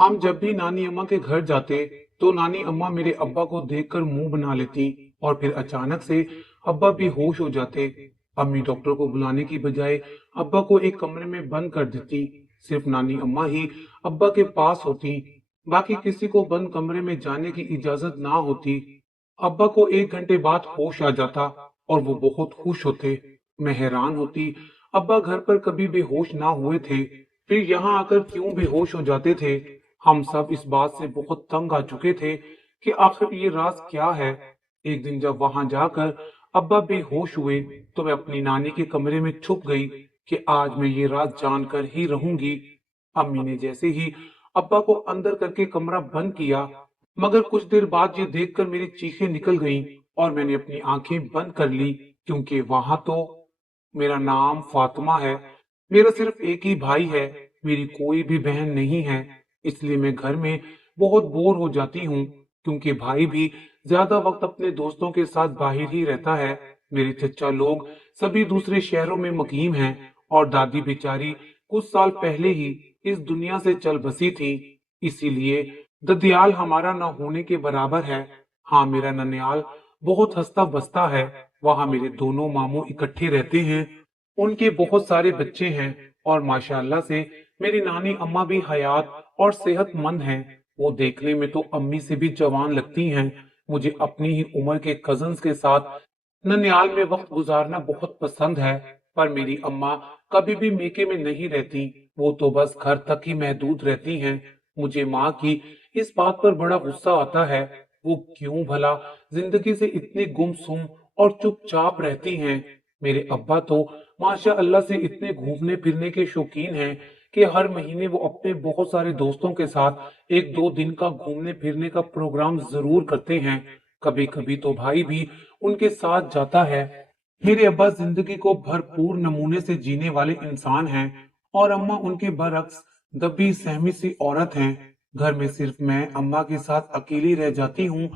हम जब भी नानी अम्मा के घर जाते तो नानी अम्मा मेरे अब्बा को देखकर मुंह बना लेती और फिर अचानक से अब्बा बेहोश हो जाते। अम्मी डॉक्टर को बुलाने की बजाय अब्बा को एक कमरे में बंद कर देती। सिर्फ नानी अम्मा ही अब्बा के पास होती, बाकी किसी को बंद कमरे में जाने की इजाजत ना होती। अब्बा को 1 घंटे बाद होश आ जाता और वो बहुत खुश होते। मैं हैरान होती, अब्बा घर पर कभी बेहोश ना हुए थे, फिर यहाँ आकर क्यों बेहोश हो जाते थे। हम सब इस बात से बहुत तंग आ चुके थे कि आखिर ये राज क्या है। एक दिन जब वहां जाकर अब्बा बेहोश हुए तो मैं अपनी नानी के कमरे में छुप गई कि आज मैं ये राज जानकर ही रहूंगी। अम्मी ने जैसे ही अब्बा को अंदर करके कमरा बंद किया, मगर कुछ देर बाद ये देखकर मेरी चीखें निकल गईं और मैंने अपनी आंखें बंद कर ली, क्योंकि वहां तो मेरा नाम फातिमा है। मेरा सिर्फ एक ही भाई है, मेरी कोई भी बहन नहीं है। इसलिए मैं घर में बहुत बोर हो जाती हूँ, क्योंकि भाई भी ज्यादा वक्त अपने दोस्तों के साथ बाहर ही रहता है। मेरे चचा लोग सभी दूसरे शहरों में मुकीम हैं और दादी बेचारी कुछ साल पहले ही इस दुनिया से चल बसी थी। इसीलिए ददियाल हमारा न होने के बराबर है। हाँ, मेरा ननियाल बहुत हंसता बसता है। वहां मेरे दोनों मामू इकट्ठे रहते हैं। उनके बहुत सारे बच्चे हैं और माशाअल्लाह से मेरी नानी अम्मा भी हयात और सेहतमंद हैं। वो देखने में तो अम्मी से भी जवान लगती हैं। मुझे अपनी ही उम्र के कजन्स के साथ ननियाल में वक्त गुजारना बहुत पसंद है, पर मेरी अम्मा कभी भी मेके में नहीं रहती। वो तो बस घर तक ही महदूद रहती हैं। मुझे माँ की इस बात पर बड़ा गुस्सा आता है। वो क्यों भला जिंदगी से इतनी गुमसुम और चुपचाप रहती हैं। मेरे अब्बा तो माशा अल्लाह से इतने घूमने फिरने के शौकीन हैं कि हर महीने वो अपने बहुत सारे दोस्तों के साथ 1-2 दिन का घूमने फिरने का प्रोग्राम जरूर करते हैं। कभी कभी तो भाई भी उनके साथ जाता है। मेरे अब्बा जिंदगी को भरपूर नमूने से जीने वाले इंसान हैं और अम्मा उनके बरक्स दबी सहमी सी औरत हैं। घर में सिर्फ मैं अम्मा के साथ अकेली रह जाती हूँ।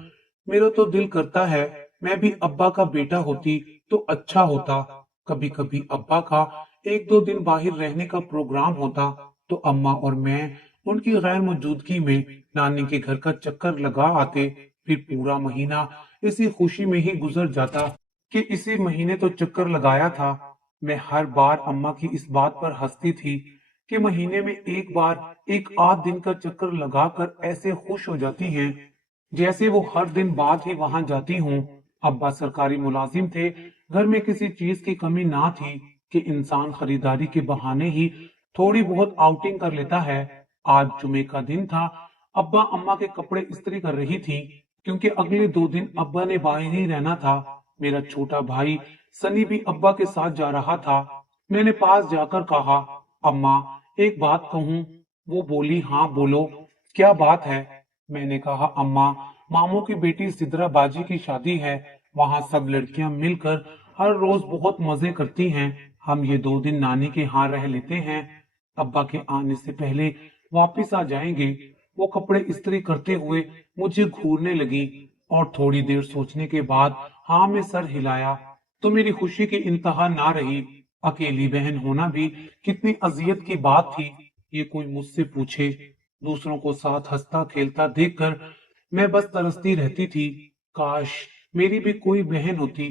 मेरा तो दिल करता है मैं भी अब्बा का बेटा होती तो अच्छा होता। कभी कभी अब्बा का 1-2 दिन बाहर रहने का प्रोग्राम होता तो अम्मा और मैं उनकी गैर मौजूदगी में नानी के घर का चक्कर लगा आते। फिर पूरा महीना इसी खुशी में ही गुजर जाता कि इसी महीने तो चक्कर लगाया था। मैं हर बार अम्मा की इस बात पर हंसती थी कि महीने में एक बार एक आध दिन का चक्कर लगाकर ऐसे खुश हो जाती हैं जैसे वो हर दिन बाद ही वहां जाती हूँ। अब्बा सरकारी मुलाजिम थे, घर में किसी चीज की कमी ना थी कि इंसान खरीदारी के बहाने ही थोड़ी बहुत आउटिंग कर लेता है। आज जुमे का दिन था। अब्बा अम्मा के कपड़े इस्त्री कर रही थी, क्योंकि अगले 2 दिन अब्बा ने बाहर ही रहना था। मेरा छोटा भाई सनी भी अब्बा के साथ जा रहा था। मैंने पास जाकर कहा, अम्मा एक बात कहूँ? वो बोली, हाँ बोलो, क्या बात है? मैंने कहा, अम्मा मामू की बेटी सिद्रा बाजी की शादी है। वहां सब लड़कियां मिलकर हर रोज बहुत मजे करती हैं। हम ये 2 दिन नानी के यहाँ रह लेते हैं। अब्बा के आने से पहले वापिस आ जाएंगे। वो कपड़े इस्त्री करते हुए मुझे घूरने लगी और थोड़ी देर सोचने के बाद हाँ में सर हिलाया तो मेरी खुशी की इंतहा ना रही। अकेली बहन होना भी कितनी अजियत की बात थी, ये कोई मुझसे पूछे। दूसरों को साथ हंसता खेलता देखकर मैं बस तरसती रहती थी। काश मेरी भी कोई बहन होती,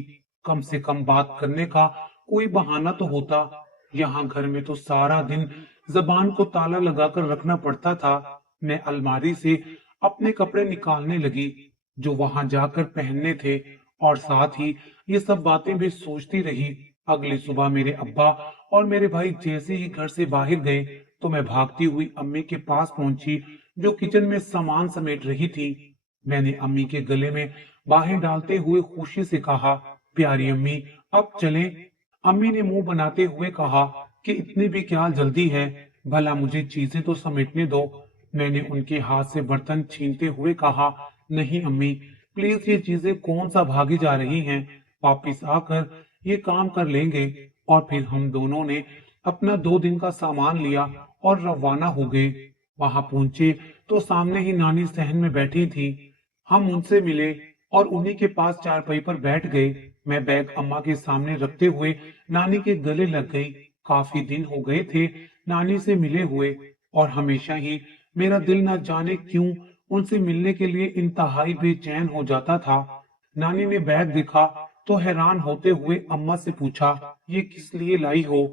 कम से कम बात करने का कोई बहाना तो होता। यहाँ घर में तो सारा दिन जबान को ताला लगाकर रखना पड़ता था। मैं अलमारी से अपने कपड़े निकालने लगी जो वहां जाकर पहनने थे, और साथ ही ये सब बातें भी सोचती रही। अगली सुबह मेरे अब्बा और मेरे भाई जैसे ही घर से बाहर गए तो मैं भागती हुई अम्मी के पास पहुंची, जो किचन में सामान समेट रही थी। मैंने अम्मी के गले में बाहें डालते हुए खुशी से कहा, प्यारी अम्मी अब चलें। अम्मी ने मुंह बनाते हुए कहा कि इतनी भी क्या जल्दी है, भला मुझे चीजें तो समेटने दो। मैंने उनके हाथ से बर्तन छीनते हुए कहा, नहीं अम्मी प्लीज, ये चीजें कौन सा भागी जा रही हैं, वापिस आकर ये काम कर लेंगे। और फिर हम दोनों ने अपना 2 दिन का सामान लिया और रवाना हो गए। वहां पहुंचे तो सामने ही नानी सहन में बैठी थी। हम उनसे मिले और उन्हीं के पास चारपाई पर बैठ गए। मैं बैग अम्मा के सामने रखते हुए नानी के गले लग गई। काफी दिन हो गए थे नानी से मिले हुए और हमेशा ही میرا دل نہ جانے کیوں ان سے ملنے کے لیے انتہائی بے چین ہو جاتا تھا۔ نانی نے بیگ دیکھا تو حیران ہوتے ہوئے اماں سے پوچھا، یہ کس لیے لائی ہو؟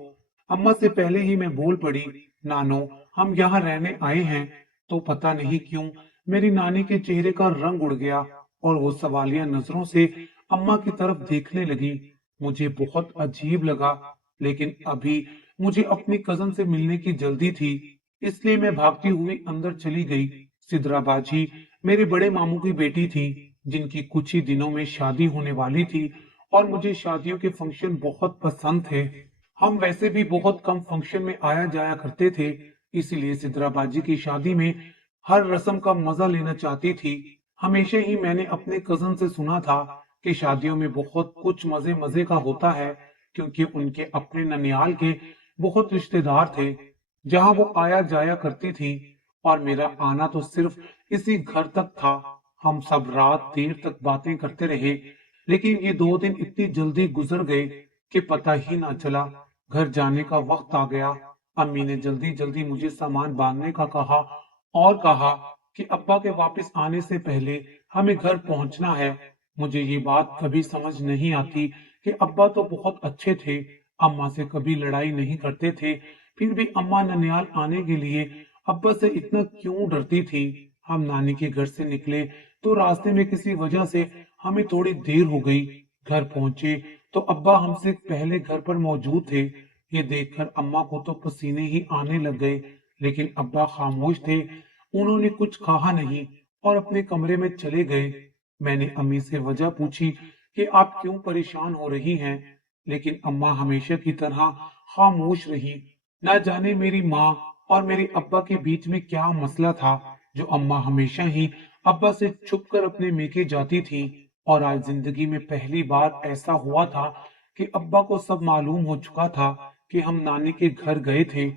اماں سے پہلے ہی میں بول پڑی، نانو ہم یہاں رہنے آئے ہیں۔ تو پتہ نہیں کیوں میری نانی کے چہرے کا رنگ اڑ گیا اور وہ سوالیہ نظروں سے اماں کی طرف دیکھنے لگی۔ مجھے بہت عجیب لگا، لیکن ابھی مجھے اپنی کزن سے ملنے کی جلدی تھی، اس لیے میں بھاگتی ہوئی اندر چلی گئی۔ سدرا باجی میرے بڑے ماموں کی بیٹی تھی، جن کی کچھ ہی دنوں میں شادی ہونے والی تھی، اور مجھے شادیوں کے فنکشن بہت پسند تھے۔ ہم ویسے بھی بہت کم فنکشن میں آیا جایا کرتے تھے، اسی لیے سدرا باجی کی شادی میں ہر رسم کا مزہ لینا چاہتی تھی۔ ہمیشہ ہی میں نے اپنے کزن سے سنا تھا کہ شادیوں میں بہت کچھ مزے مزے کا ہوتا ہے، کیونکہ ان کے اپنے ننیال کے بہت رشتہ دار تھے جہاں وہ آیا جایا کرتی تھی، اور میرا آنا تو صرف اسی گھر تک تھا۔ ہم سب رات دیر تک باتیں کرتے رہے، لیکن یہ 2 دن اتنی جلدی گزر گئے کہ پتہ ہی نہ چلا۔ گھر جانے کا وقت آ گیا۔ امی نے جلدی جلدی مجھے سامان باندھنے کا کہا اور کہا کہ ابا کے واپس آنے سے پہلے ہمیں گھر پہنچنا ہے۔ مجھے یہ بات کبھی سمجھ نہیں آتی کہ ابا تو بہت اچھے تھے، اماں سے کبھی لڑائی نہیں کرتے تھے، پھر بھی اماں ننیال آنے کے لیے ابا سے اتنا کیوں ڈرتی تھی؟ ہم نانی کے گھر سے نکلے تو راستے میں کسی وجہ سے ہمیں تھوڑی دیر ہو گئی۔ گھر پہنچے تو ابا ہم سے پہلے گھر پر موجود تھے۔ یہ دیکھ کر اماں کو تو پسینے ہی آنے لگ گئے، لیکن ابا خاموش تھے۔ انہوں نے کچھ کہا نہیں اور اپنے کمرے میں چلے گئے۔ میں نے امی سے وجہ پوچھی کہ آپ کیوں پریشان ہو رہی ہیں، لیکن اماں ہمیشہ کی طرح خاموش رہی۔ نہ جانے میری ماں اور میرے ابا کے بیچ میں کیا مسئلہ تھا جو اماں ہمیشہ ہی ابا سے چھپ کر اپنے میکے جاتی تھی، اور آج زندگی میں پہلی بار ایسا ہوا تھا کہ ابا کو سب معلوم ہو چکا تھا کہ ہم نانی کے گھر گئے تھے۔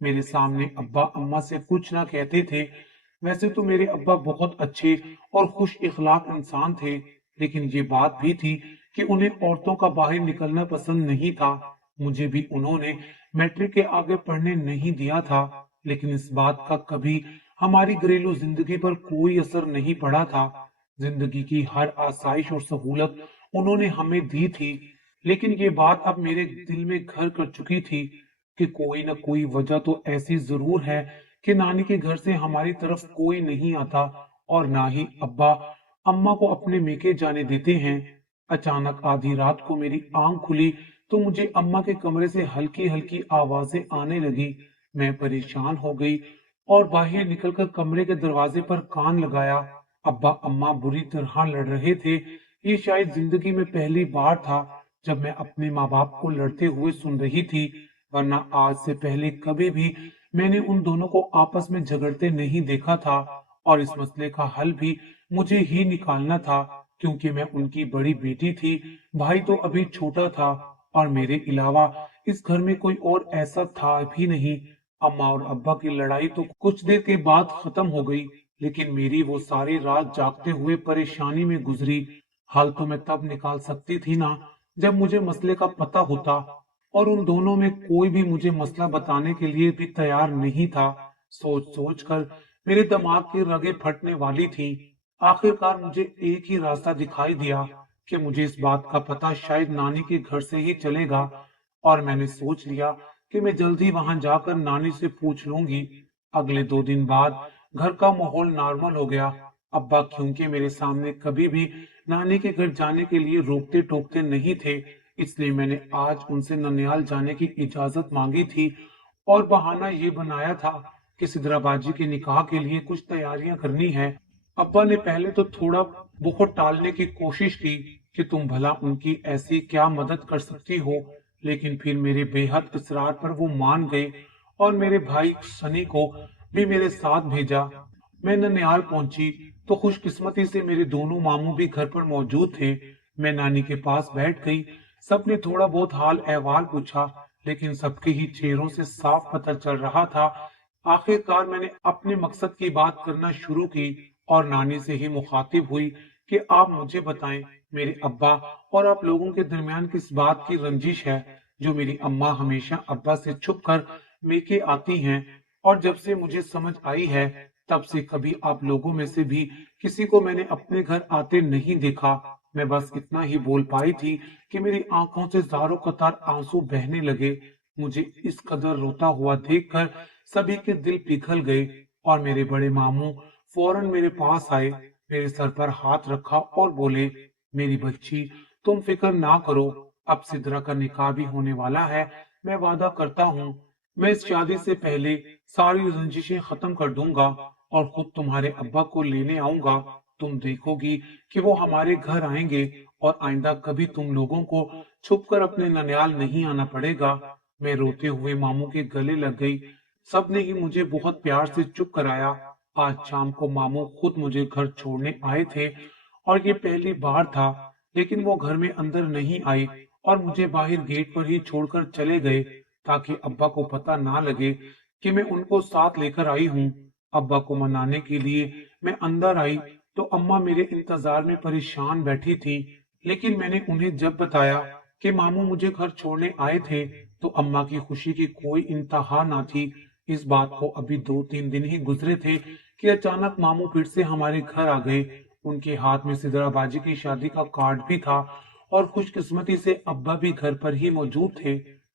میرے سامنے ابا اماں سے کچھ نہ کہتے تھے۔ ویسے تو میرے ابا بہت اچھے اور خوش اخلاق انسان تھے، لیکن یہ بات بھی تھی کہ انہیں عورتوں کا باہر نکلنا پسند نہیں تھا۔ مجھے بھی انہوں نے میٹرک کے آگے پڑھنے نہیں دیا تھا، لیکن اس بات کا کبھی ہماری گھریلو زندگی پر کوئی اثر نہیں پڑا تھا۔ زندگی کی ہر آسائش اور سہولت انہوں نے ہمیں دی تھی، لیکن یہ بات اب میرے دل میں گھر کر چکی تھی کہ کوئی نہ کوئی وجہ تو ایسی ضرور ہے کہ نانی کے گھر سے ہماری طرف کوئی نہیں آتا، اور نہ ہی ابا اماں کو اپنے میکے جانے دیتے ہیں۔ اچانک آدھی رات کو میری آنکھ کھلی تو مجھے اماں کے کمرے سے ہلکی ہلکی آوازیں آنے لگی۔ میں پریشان ہو گئی اور باہر نکل کر کمرے کے دروازے پر کان لگایا۔ ابا اماں بری طرح لڑ رہے تھے۔ یہ شاید زندگی میں پہلی بار تھا جب میں اپنے ماں باپ کو لڑتے ہوئے سن رہی تھی، ورنہ آج سے پہلے کبھی بھی میں نے ان دونوں کو آپس میں جھگڑتے نہیں دیکھا تھا، اور اس مسئلے کا حل بھی مجھے ہی نکالنا تھا، کیونکہ میں ان کی بڑی بیٹی تھی۔ بھائی تو ابھی چھوٹا تھا، اور میرے علاوہ اس گھر میں کوئی اور ایسا تھا بھی نہیں۔ اماں اور ابا کی لڑائی تو کچھ دیر کے بعد ختم ہو گئی، لیکن میری وہ ساری رات جاگتے ہوئے پریشانی میں گزری۔ حل تو میں تب نکال سکتی تھی نا جب مجھے مسئلے کا پتہ ہوتا، اور ان دونوں میں کوئی بھی مجھے مسئلہ بتانے کے لیے بھی تیار نہیں تھا۔ سوچ سوچ کر میرے دماغ کی رگیں پھٹنے والی تھی۔ آخر کار مجھے ایک ہی راستہ دکھائی دیا کہ مجھے اس بات کا پتہ شاید نانی کے گھر سے ہی چلے گا، اور میں نے سوچ لیا کہ میں جلدی وہاں جا کر نانی سے پوچھ لوں گی۔ اگلے 2 دن بعد گھر کا ماحول نارمل ہو گیا۔ ابا کیونکہ میرے سامنے کبھی بھی نانی کے گھر جانے کے لیے روکتے ٹوکتے نہیں تھے، اس لیے میں نے آج ان سے ننیال جانے کی اجازت مانگی تھی، اور بہانہ یہ بنایا تھا کہ سدرا باجی کے نکاح کے لیے کچھ تیاریاں کرنی ہے۔ ابا نے پہلے تو تھوڑا بہت ٹالنے کی کوشش کی کہ تم بھلا ان کی ایسی کیا مدد کر سکتی ہو، لیکن پھر میرے بے حد اصرار پر وہ مان گئے اور میرے بھائی سنی کو بھی میرے ساتھ بھیجا۔ میں ننیال پہنچی تو خوش قسمتی سے میرے دونوں ماموں بھی گھر پر موجود تھے۔ میں نانی کے پاس بیٹھ گئی۔ سب نے تھوڑا بہت حال احوال پوچھا، لیکن سب کے ہی چہروں سے صاف پتہ چل رہا تھا۔ آخر کار میں نے اپنے مقصد کی بات کرنا شروع کی اور نانی سے ہی مخاطب ہوئی کہ آپ مجھے بتائیں، میرے ابا اور آپ لوگوں کے درمیان کس بات کی رنجش ہے جو میری اماں ہمیشہ ابا سے چھپ کر میکے آتی ہیں، اور جب سے مجھے سمجھ آئی ہے तब से कभी आप लोगों में से भी किसी को मैंने अपने घर आते नहीं देखा। मैं बस इतना ही बोल पाई थी कि मेरी आंखों से ज़ारों कतार आंसू बहने लगे। मुझे इस कदर रोता हुआ देखकर सभी के दिल पिघल गए और मेरे बड़े मामू फौरन मेरे पास आए, मेरे सर पर हाथ रखा और बोले, मेरी बच्ची, तुम फिक्र ना करो, अब सिद्रा का निकाह भी होने वाला है। मैं वादा करता हूँ, मैं इस शादी से पहले सारी रंजिशें खत्म कर दूंगा और खुद तुम्हारे अब्बा को लेने आऊंगा। तुम देखोगी कि वो हमारे घर आएंगे और आइंदा कभी तुम लोगों को छुपकर अपने ननियाल नहीं आना पड़ेगा। मैं रोते हुए मामू के गले लग गई। सबने ही मुझे बहुत प्यार से चुप कराया। आज शाम को मामू खुद मुझे घर छोड़ने आए थे और ये पहली बार था, लेकिन वो घर में अंदर नहीं आए और मुझे बाहर गेट पर ही छोड़कर चले गए ताकि अब्बा को पता ना लगे कि मैं उनको साथ लेकर आई हूँ। अब्बा को मनाने के लिए मैं अंदर आई तो अम्मा मेरे इंतजार में परेशान बैठी थी, लेकिन मैंने उन्हें जब बताया कि मामू मुझे घर छोड़ने आए थे तो अम्मा की खुशी की कोई इंतहा ना थी। इस बात को अभी 2-3 दिन ही गुजरे थे कि अचानक मामू फिर से हमारे घर आ गए। उनके हाथ में सिदरा बाजी की शादी का कार्ड भी था और खुशकिस्मती से अब्बा भी घर पर ही मौजूद थे।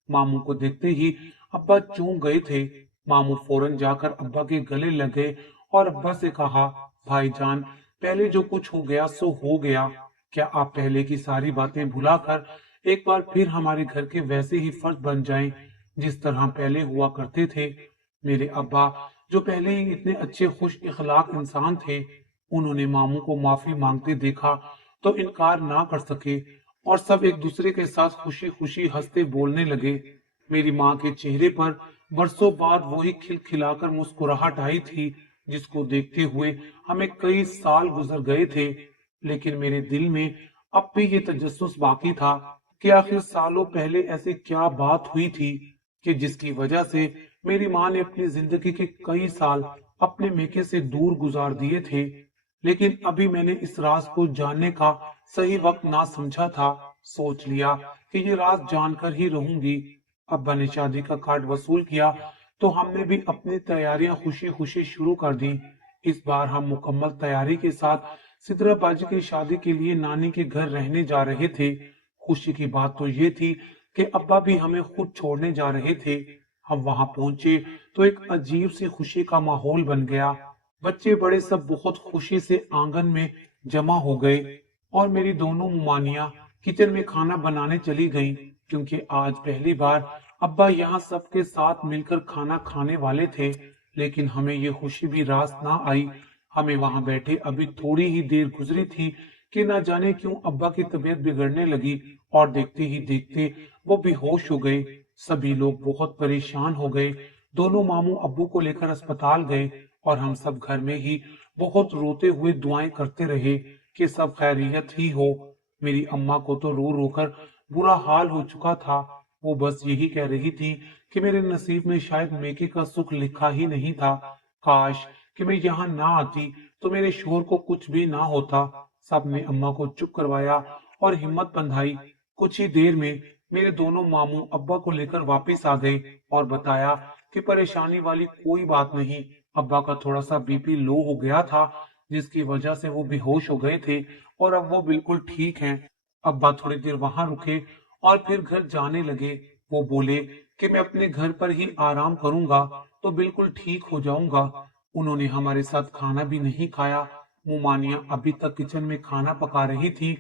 मामू को देखते ही अब्बा चौंक गए थे। मामू फौरन जाकर अब्बा के गले लग गए और अब्बा से कहा, भाईजान, पहले जो कुछ हो गया सो हो गया। क्या आप पहले की सारी बातें भुलाकर एक बार फिर हमारे घर के वैसे ही फर्द बन जाएं जिस तरह पहले हुआ करते थे। मेरे अब्बा, जो पहले ही इतने अच्छे खुश इखलाक इंसान थे, उन्होंने मामू को माफी मांगते देखा तो इनकार ना कर सके और सब एक दूसरे के साथ खुशी खुशी हंसते बोलने लगे। मेरी माँ के चेहरे पर बरसों बाद वही खिलखिलाकर मुस्कुराहट आई थी जिसको देखते हुए हमें कई साल गुजर गए थे, लेकिन मेरे दिल में अब भी ये तजस्सुस बाकी था कि आखिर सालों पहले ऐसी क्या बात हुई थी कि जिसकी वजह से मेरी माँ ने अपनी जिंदगी के कई साल अपने मेके से दूर गुजार दिए थे। लेकिन अभी मैंने इस राज को जानने का सही वक्त ना समझा था। सोच लिया कि ये राज जानकर ही रहूंगी। अब्बा ने शादी का कार्ड वसूल किया तो हमने भी अपनी तैयारियां खुशी खुशी शुरू कर दी। इस बार हम मुकम्मल तैयारी के साथ सिदरा बाजी की शादी के लिए नानी के घर रहने जा रहे थे। खुशी की बात तो ये थी कि अब्बा भी हमें खुद छोड़ने जा रहे थे। हम वहां पहुंचे तो एक अजीब सी खुशी का माहौल बन गया। बच्चे बड़े सब बहुत खुशी से आंगन में जमा हो गए और मेरी दोनों मुमानियां किचन में खाना बनाने चली गईं, क्योंकि आज पहली बार अब्बा यहाँ सबके साथ मिलकर खाना खाने वाले थे। लेकिन हमें ये खुशी भी रास ना आई। हमें वहां बैठे अभी थोड़ी ही देर गुजरी थी कि न जाने क्यों अब्बा की तबीयत बिगड़ने लगी और देखते ही देखते वो बेहोश हो गए। सभी लोग बहुत परेशान हो गए। दोनों मामू अब्बू को लेकर अस्पताल गए और हम सब घर में ही बहुत रोते हुए दुआएं करते रहे कि सब खैरियत ही हो। मेरी अम्मा को तो रो रो कर बुरा हाल हो चुका था। वो बस यही कह रही थी कि मेरे नसीब में शायद मेके का सुख लिखा ही नहीं था। काश कि मैं यहाँ ना आती तो मेरे शोहर को कुछ भी ना होता। सबने अम्मा को चुप करवाया और हिम्मत बंधाई। कुछ ही देर में मेरे दोनों मामू अब्बा को लेकर वापस आ गए और बताया कि परेशानी वाली कोई बात नहीं। अब्बा का थोड़ा सा बीपी लो हो गया था जिसकी वजह से वो बेहोश हो गए थे और अब वो बिल्कुल ठीक हैं। अब्बा थोड़ी देर वहां रुके और फिर घर जाने लगे। वो बोले कि मैं अपने घर पर ही आराम करूंगा तो बिल्कुल ठीक हो जाऊंगा। उन्होंने हमारे साथ खाना भी नहीं खाया। मुमानिया अभी तक किचन में खाना पका रही थी।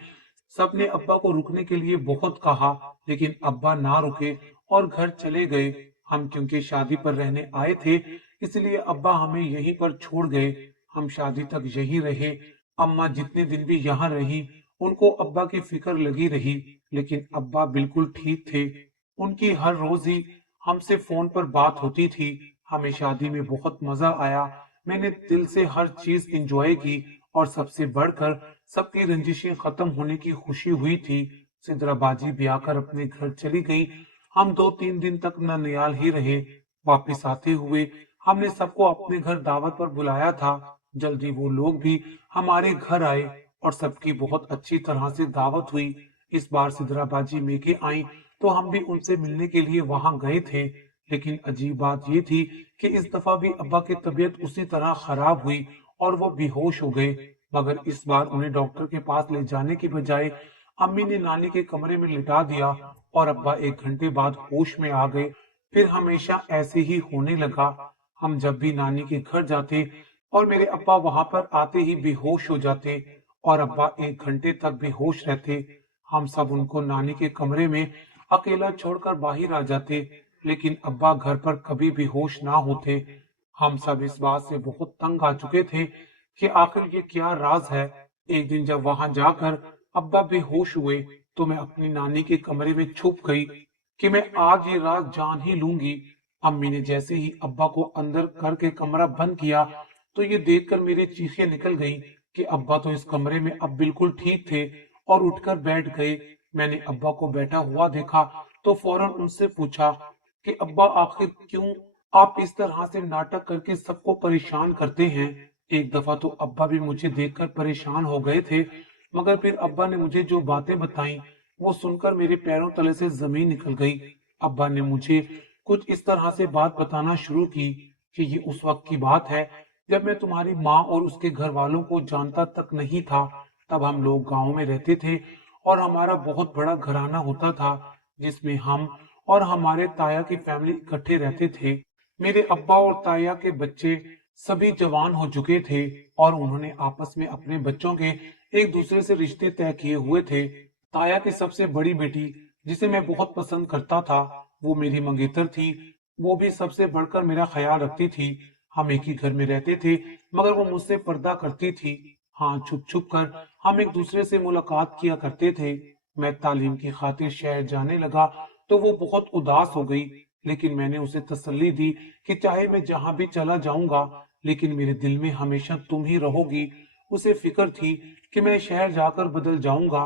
सबने अब्बा को रुकने के लिए बहुत कहा, लेकिन अब्बा ना रुके और घर चले गए। हम क्योंकि शादी पर रहने आए थे, इसलिए अब्बा हमें यहीं पर छोड़ गए। हम शादी तक यहीं रहे। अम्मा जितने दिन भी यहाँ रही, उनको अब्बा की फिक्र लगी रही, लेकिन अब्बा बिल्कुल ठीक थे। उनकी हर रोज ही हमसे फोन पर बात होती थी। हमें शादी में बहुत मजा आया। मैंने दिल से हर चीज एंजॉय की और सबसे बढ़कर सबकी रंजिशें खत्म होने की खुशी हुई थी। सिदरा बाजी भी आकर अपने घर चली गई। हम 2-3 दिन तक ननियाल ही रहे। वापिस आते हुए हमने सबको अपने घर दावत पर बुलाया था। जल्दी वो लोग भी हमारे घर आए और सबकी बहुत अच्छी तरह से दावत हुई। इस बार सिदरा बाजी मेके आई तो हम भी उनसे मिलने के लिए वहां गए थे। لیکن عجیب بات یہ تھی کہ اس دفعہ بھی ابا کی طبیعت اسی طرح خراب ہوئی اور وہ بے ہوش ہو گئے، مگر اس بار انہیں ڈاکٹر کے پاس لے جانے کی بجائے امی نے نانی کے کمرے میں لٹا دیا اور ابا 1 گھنٹے بعد ہوش میں آ گئے۔ پھر ہمیشہ ایسے ہی ہونے لگا، ہم جب بھی نانی کے گھر جاتے اور میرے ابا وہاں پر آتے ہی بے ہوش ہو جاتے اور ابا 1 گھنٹے تک بے ہوش رہتے۔ ہم سب ان کو نانی کے کمرے میں اکیلا چھوڑ کر باہر آ جاتے، لیکن ابا گھر پر کبھی بے ہوش نہ ہوتے۔ ہم سب اس بات سے بہت تنگ آ چکے تھے کہ آخر یہ کیا راز ہے۔ ایک دن جب وہاں جا کر ابا بے ہوش ہوئے تو میں اپنی نانی کے کمرے میں چھپ گئی کہ میں آج یہ راز جان ہی لوں گی۔ امی نے جیسے ہی ابا کو اندر کر کے کمرہ بند کیا تو یہ دیکھ کر میری چیخیں نکل گئیں کہ ابا تو اس کمرے میں اب بالکل ٹھیک تھے اور اٹھ کر بیٹھ گئے۔ میں نے ابا کو بیٹھا ہوا دیکھا تو فوراً ان سے پوچھا کہ ابا آخر کیوں آپ اس طرح سے ناٹک کر کے سب کو پریشان کرتے ہیں؟ ایک دفعہ تو ابا بھی مجھے دیکھ کر پریشان ہو گئے تھے، مگر پھر ابا نے مجھے جو باتیں بتائیں وہ سن کر میرے پیروں تلے سے زمین نکل گئی۔ ابا نے مجھے کچھ اس طرح سے بات بتانا شروع کی کہ یہ اس وقت کی بات ہے جب میں تمہاری ماں اور اس کے گھر والوں کو جانتا تک نہیں تھا۔ تب ہم لوگ گاؤں میں رہتے تھے اور ہمارا بہت بڑا گھرانہ ہوتا تھا جس میں ہم اور ہمارے تایا کی فیملی اکٹھے رہتے تھے۔ میرے ابا اور تایا کے بچے سبھی جوان ہو چکے تھے اور انہوں نے آپس میں اپنے بچوں کے ایک دوسرے سے رشتے طے کیے ہوئے تھے۔ تایا کی سب سے بڑی بیٹی جسے میں بہت پسند کرتا تھا وہ میری منگیتر تھی، وہ بھی سب سے بڑھ کر میرا خیال رکھتی تھی۔ ہم ایک ہی گھر میں رہتے تھے مگر وہ مجھ سے پردہ کرتی تھی۔ ہاں، چھپ چھپ کر ہم ایک دوسرے سے ملاقات کیا کرتے تھے۔ میں تعلیم کی خاطر شہر جانے لگا تو وہ بہت اداس ہو گئی، لیکن میں نے اسے تسلی دی کہ چاہے میں جہاں بھی چلا جاؤں گا لیکن میرے دل میں ہمیشہ تم ہی رہو گی۔ اسے فکر تھی کہ میں شہر جا کر بدل جاؤں گا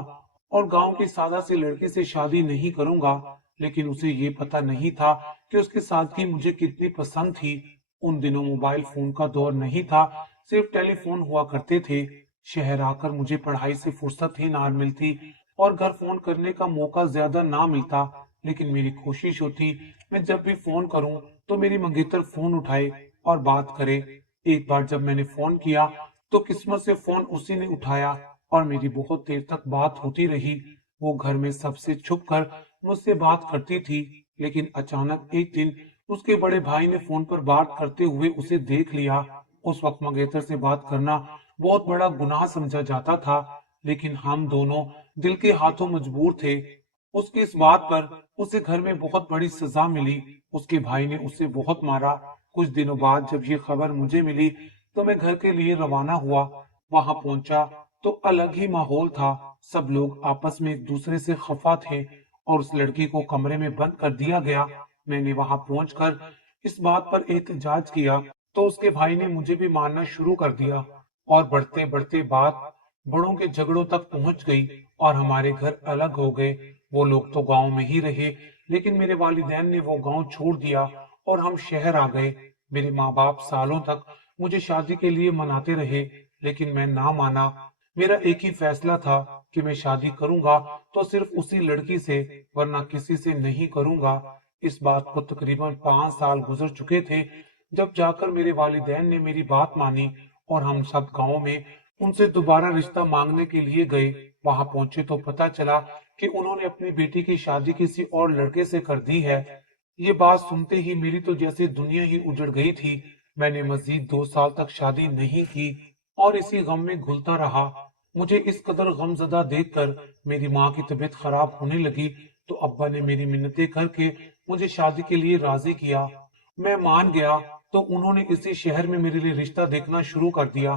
اور گاؤں کی سادہ سی لڑکی سے شادی نہیں کروں گا، لیکن اسے یہ پتا نہیں تھا کہ اس کی سادگی مجھے کتنی پسند تھی۔ ان دنوں موبائل فون کا دور نہیں تھا، صرف ٹیلی فون ہوا کرتے تھے۔ شہر آ کر مجھے پڑھائی سے فرصت ہی نہ ملتی اور گھر فون کرنے کا موقع زیادہ نہ ملتا، لیکن میری کوشش ہوتی میں جب بھی فون کروں تو میری منگیتر فون اٹھائے اور بات کرے۔ ایک بار جب میں نے فون کیا تو قسمت سے فون اسی نے اٹھایا اور میری بہت دیر تک بات ہوتی رہی۔ وہ گھر میں سب سے چھپ کر مجھ سے بات کرتی تھی، لیکن اچانک ایک دن اس کے بڑے بھائی نے فون پر بات کرتے ہوئے اسے دیکھ لیا۔ اس وقت منگیتر سے بات کرنا بہت بڑا گناہ سمجھا جاتا تھا، لیکن ہم دونوں دل کے ہاتھوں مجبور تھے۔ اس کی اس بات پر اسے گھر میں بہت بڑی سزا ملی، اس کے بھائی نے اسے بہت مارا۔ کچھ دنوں بعد جب یہ خبر مجھے ملی تو میں گھر کے لیے روانہ ہوا۔ وہاں پہنچا تو الگ ہی ماحول تھا، سب لوگ آپس میں ایک دوسرے سے خفا تھے اور اس لڑکی کو کمرے میں بند کر دیا گیا۔ میں نے وہاں پہنچ کر اس بات پر احتجاج کیا تو اس کے بھائی نے مجھے بھی مارنا شروع کر دیا اور بڑھتے بڑھتے بات بڑوں کے جھگڑوں تک پہنچ گئی اور ہمارے گھر الگ ہو گئے۔ وہ لوگ تو گاؤں میں ہی رہے لیکن میرے والدین نے وہ گاؤں چھوڑ دیا اور ہم شہر آ گئے۔ میرے ماں باپ سالوں تک مجھے شادی کے لیے مناتے رہے لیکن میں نہ مانا۔ میرا ایک ہی فیصلہ تھا کہ میں شادی کروں گا تو صرف اسی لڑکی سے، ورنہ کسی سے نہیں کروں گا۔ اس بات کو تقریباً 5 سال گزر چکے تھے جب جا کر میرے والدین نے میری بات مانی اور ہم سب گاؤں میں ان سے دوبارہ رشتہ مانگنے کے لیے گئے۔ وہاں پہنچے تو پتا چلا کہ انہوں نے اپنی بیٹی کی شادی کسی اور لڑکے سے کر دی ہے۔ یہ بات سنتے ہی میری تو جیسے دنیا ہی اجڑ گئی تھی۔ میں نے مزید 2 سال تک شادی نہیں کی اور اسی غم میں گھلتا رہا۔ مجھے اس قدر غم زدہ دیکھ کر میری ماں کی طبیعت خراب ہونے لگی تو ابا نے میری منتیں کر کے مجھے شادی کے لیے راضی کیا۔ میں مان گیا تو انہوں نے اسی شہر میں میرے لیے رشتہ دیکھنا شروع کر دیا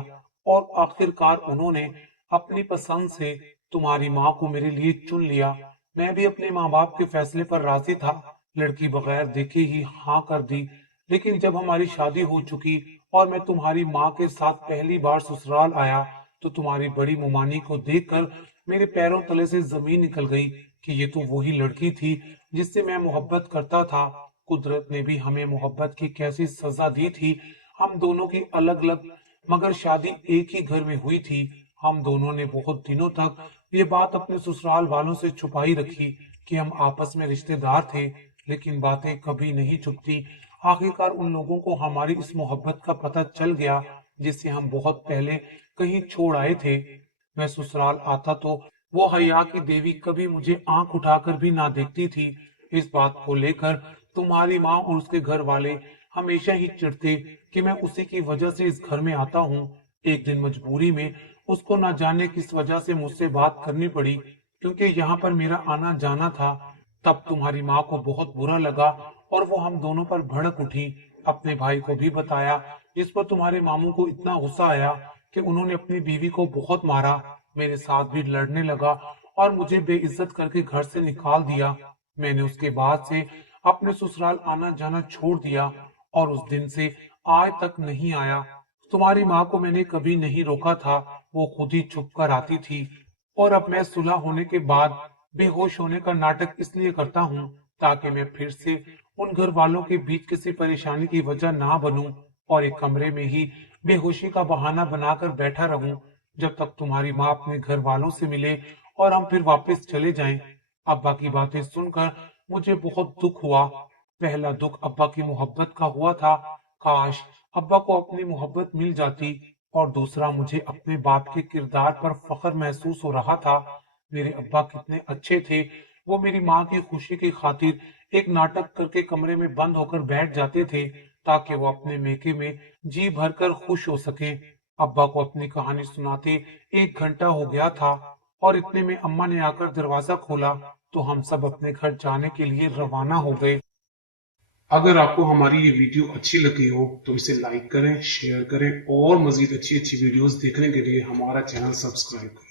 اور آخر کار انہوں نے اپنی پسند سے تمہاری ماں کو میرے لیے چن لیا۔ میں بھی اپنے ماں باپ کے فیصلے پر راضی تھا، لڑکی بغیر دیکھے ہی ہاں کر دی۔ لیکن جب ہماری شادی ہو چکی اور میں تمہاری ماں کے ساتھ پہلی بار سسرال آیا تو تمہاری بڑی ممانی کو دیکھ کر میرے پیروں تلے سے زمین نکل گئی کہ یہ تو وہی لڑکی تھی جس سے میں محبت کرتا تھا۔ قدرت نے بھی ہمیں محبت کی کیسی سزا دی تھی۔ ہم دونوں کی الگ الگ مگر شادی ایک ہی گھر میں ہوئی تھی۔ ہم دونوں نے بہت دنوں تک یہ بات اپنے سسرال والوں سے چھپائی رکھی کہ ہم آپس میں رشتہ دار تھے، लेकिन बातें कभी नहीं चुपती। आखिरकार उन लोगों को हमारी इस मोहब्बत का पता चल गया जिसे हम बहुत पहले कहीं छोड़ आए थे। मैं ससुराल आता तो वो हया की देवी कभी मुझे आंख उठाकर भी ना देखती थी। इस बात को लेकर तुम्हारी माँ और उसके घर वाले हमेशा ही चिढ़ते कि मैं उसी की वजह से इस घर में आता हूँ। एक दिन मजबूरी में उसको ना जाने किस वजह से मुझसे बात करनी पड़ी, क्योंकि यहाँ पर मेरा आना जाना था। तब तुम्हारी माँ को बहुत बुरा लगा और वो हम दोनों पर भड़क उठी। अपने भाई को भी बताया, जिस पर तुम्हारे मामू को इतना गुस्सा आया कि उन्होंने अपनी बीवी को बहुत मारा, मेरे साथ भी लड़ने लगा और मुझे बेइज्जत करके घर से निकाल दिया। मैंने उसके बाद से अपने ससुराल आना जाना छोड़ दिया और उस दिन से आज तक नहीं आया। तुम्हारी माँ को मैंने कभी नहीं रोका था, वो खुद ही छुप कर आती थी। और अब मैं सुलह होने के बाद बेहोश होने का नाटक इसलिए करता हूँ ताकि मैं फिर से उन घर वालों के बीच किसी परेशानी की वजह ना बनूं और एक कमरे में ही बेहोशी का बहाना बनाकर बैठा रहूं जब तक तुम्हारी माँ अपने घर वालों से मिले और हम फिर वापस चले जाएं। अब्बा की बातें सुनकर मुझे बहुत दुख हुआ। पहला दुख अब्बा की मोहब्बत का हुआ था, काश अब्बा को अपनी मोहब्बत मिल जाती। और दूसरा, मुझे अपने बाप के किरदार पर फख्र महसूस हो रहा था। मेरे अब्बा कितने अच्छे थे। वो मेरी माँ की खुशी की खातिर एक नाटक करके कमरे में बंद होकर बैठ जाते थे ताकि वो अपने मेके में जी भरकर खुश हो सके। अब्बा को अपनी कहानी सुनाते 1 घंटा हो गया था और इतने में अम्मा ने आकर दरवाजा खोला तो हम सब अपने घर जाने के लिए रवाना हो गए। अगर आपको हमारी ये वीडियो अच्छी लगी हो तो इसे लाइक करें, शेयर करें और मजीद अच्छी अच्छी वीडियोस देखने के लिए हमारा चैनल सब्सक्राइब करें।